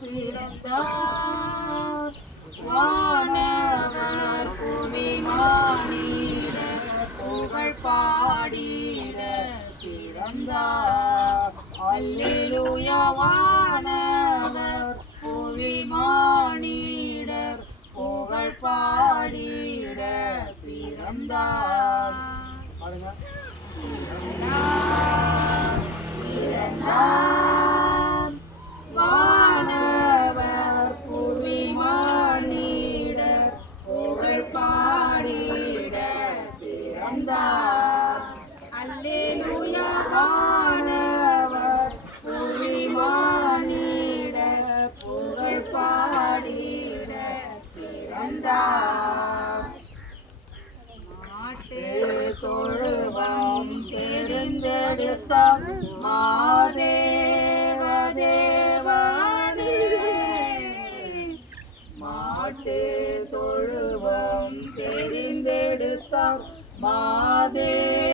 பிறந்தார் வானவர் பூமி மானிடர் புகழ் பாடிட பிறந்தார். அல்லேலூயா வானவர் பூமி மானிடர் புகழ் பாடிட பிறந்தார். பிறந்தார் வானவர் பூமி மானிடர் புகழ் பாடிட பிறந்தார். அல்லேலூயா வானவர் பூமி மானிடர் புகழ் பாடிட பிறந்தார். மாட்டு தொழுவம் தெரிந்தெடுத்தார் மாதேவ தேவனே. மாட்டு தொழுவம் தெரிந்தெடுத்தார் மாதே